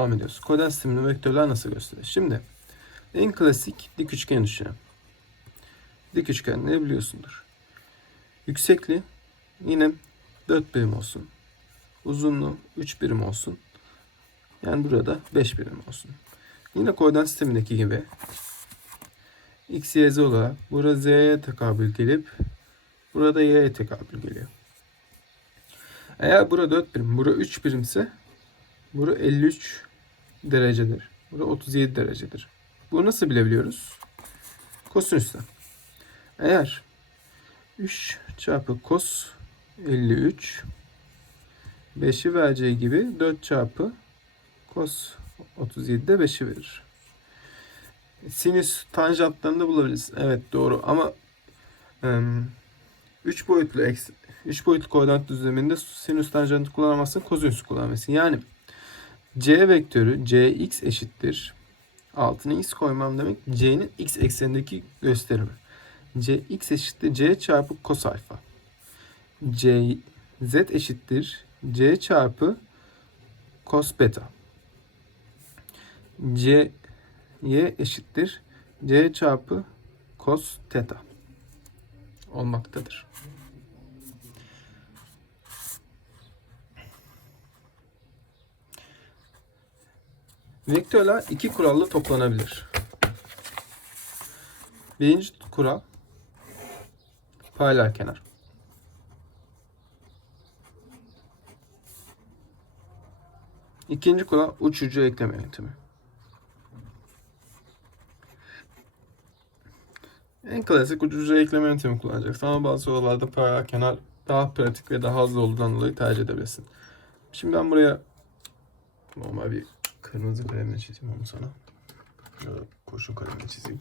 devam ediyoruz. Koordinat sistemini vektörler nasıl gösterir? Şimdi en klasik dik üçgen düşünelim. Dik üçgen ne biliyorsundur? Yüksekliği yine 4 birim olsun. Uzunluğu 3 birim olsun. Yani burada 5 birim olsun. Yine koordinat sistemindeki gibi x, y, z olarak burada z'ye tekabül gelip burada y'ye tekabül geliyor. Eğer burada 4 birim, burada 3 birimse Bura 53 derecedir. Bura 37 derecedir. Bunu nasıl bilebiliyoruz? Kosinüsten. Eğer 3 çarpı kos 53 5'i vereceği gibi 4 çarpı kos 37 de 5'i verir. Sinüs tanjantlarını da bulabiliriz. Evet doğru ama 3 boyutlu eks 3 boyutlu koordinat düzleminde sinüs tanjantı kullanamazsın, kosinüs kullanamazsın. Yani c vektörü cx eşittir. Altına x koymam demek c'nin x eksenindeki gösterimi. cx eşittir c çarpı kos alfa. c z eşittir c çarpı kos beta. c y eşittir c çarpı kos teta olmaktadır. Vektörler iki kuralla toplanabilir. Birinci kural paralel kenar. İkinci kural uç ucu ekleme yöntemi. En klasik uç ucu ekleme yöntemi kullanacaksın ama bazı sorularda paralel kenar daha pratik ve daha hızlı olduğundan dolayı tercih edebilirsin. Şimdi ben buraya normal bir Kırmızı kalemle çizeyim onu sana. Şöyle kurşun kalemle çizeyim.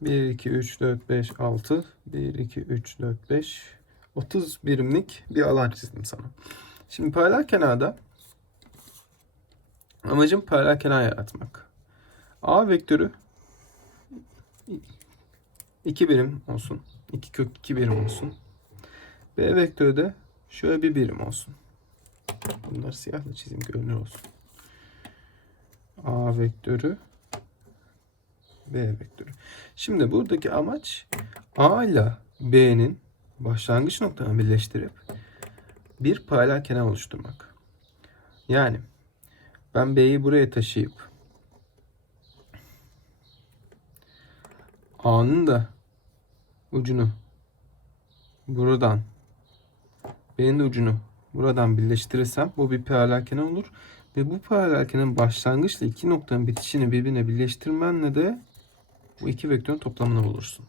Bir, iki, üç, dört, beş, altı. Bir, iki, üç, dört, beş. Otuz birimlik bir alan çizdim sana. Şimdi paralel kenarda Amacım paralel kenar yaratmak. A vektörü 2 birim olsun. 2 kök 2 birim olsun. B vektörü de şöyle bir birim olsun. Bunları siyahla çizeyim görünür olsun. A vektörü B vektörü. Şimdi buradaki amaç A ile B'nin başlangıç noktalarını birleştirip bir paralel kenar oluşturmak. Yani ben B'yi buraya taşıyıp A'nın da ucunu buradan B'nin de ucunu buradan birleştirirsem bu bir paralel kenar olur. Ve bu paralel kenarın başlangıçla iki noktanın bitişini birbirine birleştirmenle de bu iki vektörün toplamını bulursun.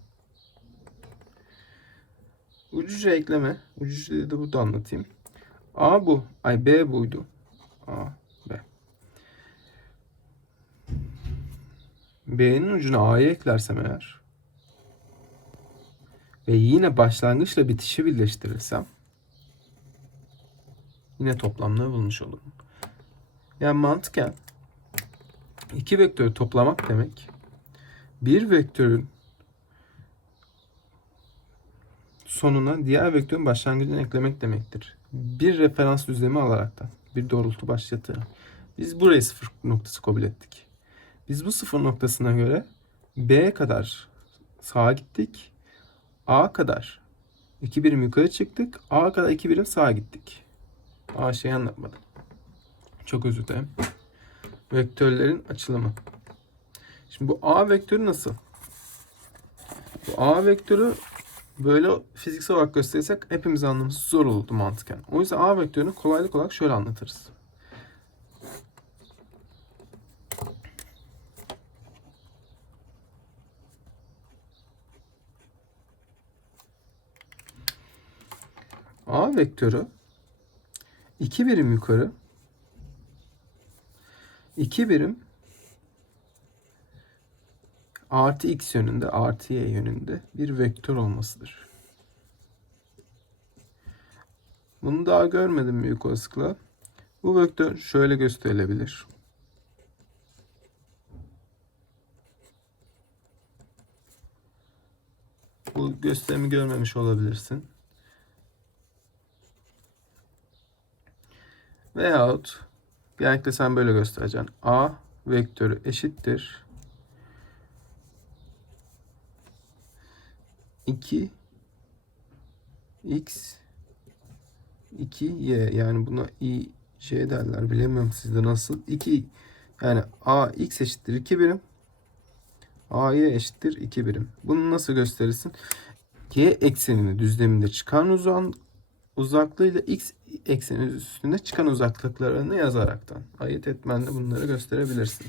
Ucuca ekleme. Ucuca da burada anlatayım. A bu. Ay B buydu. A. B'nin ucuna A'yı eklersem eğer ve yine başlangıçla bitişi birleştirirsem yine toplamları bulmuş olurum. Yani mantıken iki vektörü toplamak demek bir vektörün sonuna diğer vektörün başlangıcını eklemek demektir. Bir referans düzlemi alaraktan bir doğrultu başlatı. Biz burayı sıfır noktası kabul ettik. Biz bu sıfır noktasına göre B kadar sağa gittik. A kadar 2 birim yukarı çıktık. A kadar 2 birim sağa gittik. A şey anlatmadım. Çok özür dilerim. Vektörlerin açılımı. Şimdi bu A vektörü nasıl? Bu A vektörü böyle fiziksel olarak gösterirsek hepimiz anlaması zor olurdu mantıken. O yüzden A vektörünü kolaylık olarak şöyle anlatırız. Vektörü 2 birim yukarı 2 birim artı x yönünde artı y yönünde bir vektör olmasıdır. Bunu daha görmedim büyük olasılıkla. Bu vektör şöyle gösterilebilir. Bu gösterimi görmemiş olabilirsin. Veyahut genellikle sen böyle göstereceksin. A vektörü eşittir. 2 x 2 y. Yani buna i j derler. Bilemiyorum sizde nasıl. 2 yani a x eşittir 2 birim. A y eşittir 2 birim. Bunu nasıl gösterirsin? Y eksenini düzleminde çıkan uzağın uzaklığıyla x ekseni üstünde çıkan uzaklıklarını yazaraktan ayırt etmenle bunları gösterebilirsin.